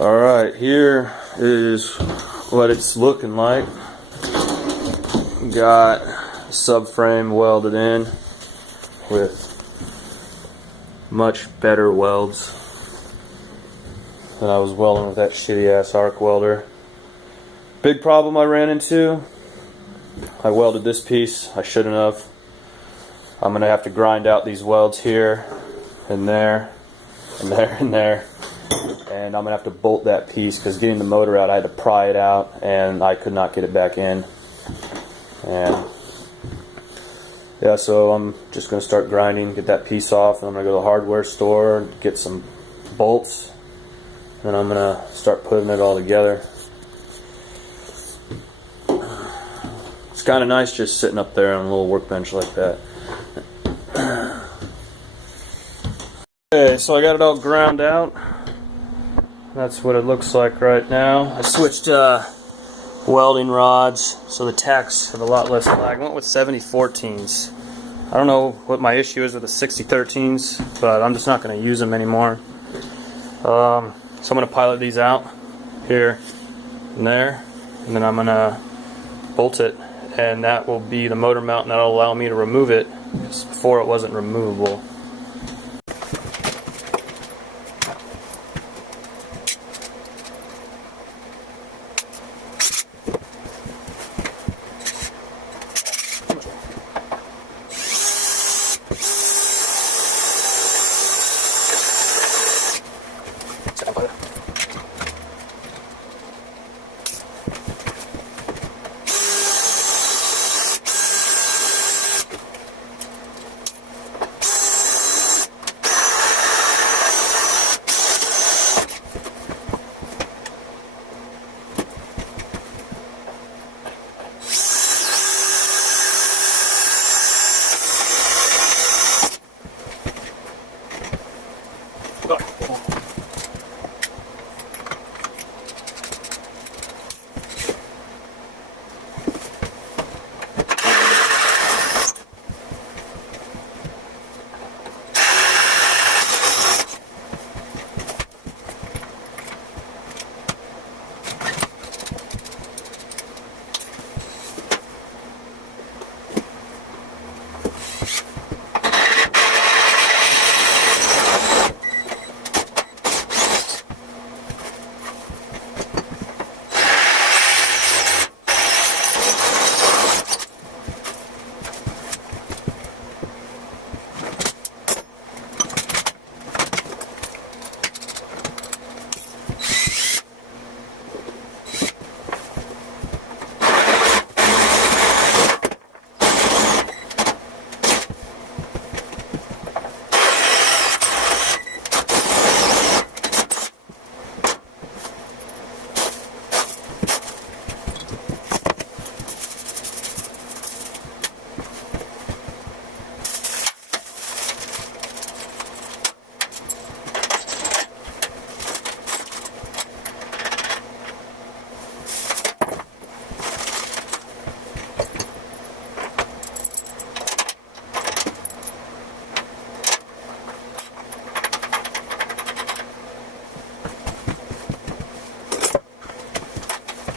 Alright, here is what it's looking like. Got subframe welded in with much better welds than I was welding with that shitty ass arc welder. Big problem I ran into, I welded this piece, I shouldn't have. I'm going to have to grind out these welds here and there and there and there. And I'm going to have to bolt that piece because getting the motor out, I had to pry it out and I could not get it back in. And yeah, so I'm just going to start grinding, get that piece off, and I'm going to go to the hardware store, get some bolts, and I'm going to start putting it all together. It's kind of nice just sitting up there on a little workbench like that. Okay, so I got it all ground out. That's what it looks like right now. I switched welding rods, so the tacks have a lot less lag. I went with 70-14s. I don't know what my issue is with the 60-13s, but I'm just not going to use them anymore. So I'm going to pilot these out here and there, and then I'm going to bolt it, and that will be the motor mount, and that'll allow me to remove it, because before it wasn't removable.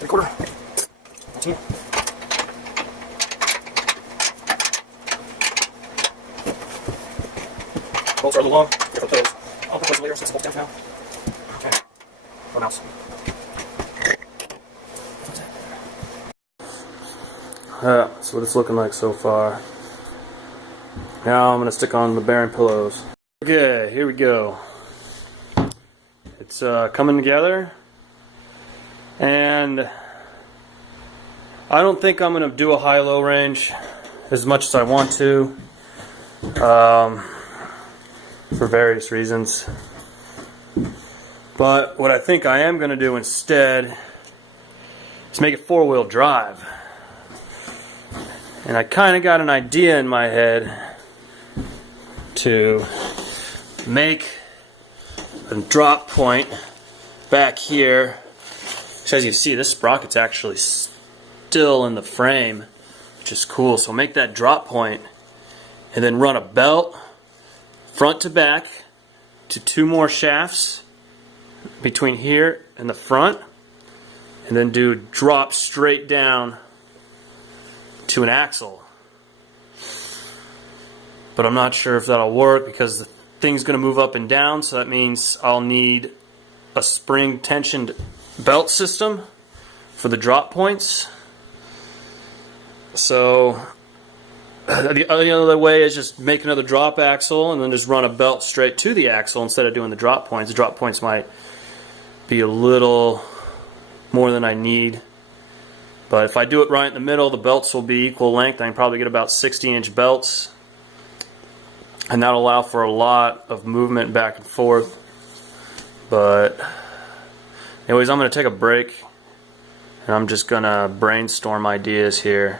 Quarter. 14. Bolts are a little long. Careful toes. I'll put those later since the bolt down now. Okay. One else. That's what it's looking like so far. Now I'm going to stick on the bearing pillows. Okay, here we go. It's coming together. And I don't think I'm going to do a high-low range as much as I want to, for various reasons. But what I think I am going to do instead is make it 4-wheel drive. And I kind of got an idea in my head to make a drop point back here. So as you see, this sprocket's actually still in the frame, which is cool. So make that drop point and then run a belt front to back to 2 more shafts between here and the front, and then do drop straight down to an axle. But I'm not sure if that'll work because the thing's going to move up and down, so that means I'll need a spring tensioned belt system for the drop points. So the other way is just make another drop axle and then just run a belt straight to the axle instead of doing the drop points. The drop points might be a little more than I need, but if I do it right in the middle, the belts will be equal length. I can probably get about 60-inch belts, and that'll allow for a lot of movement back and forth. But anyways, I'm going to take a break and I'm just going to brainstorm ideas here.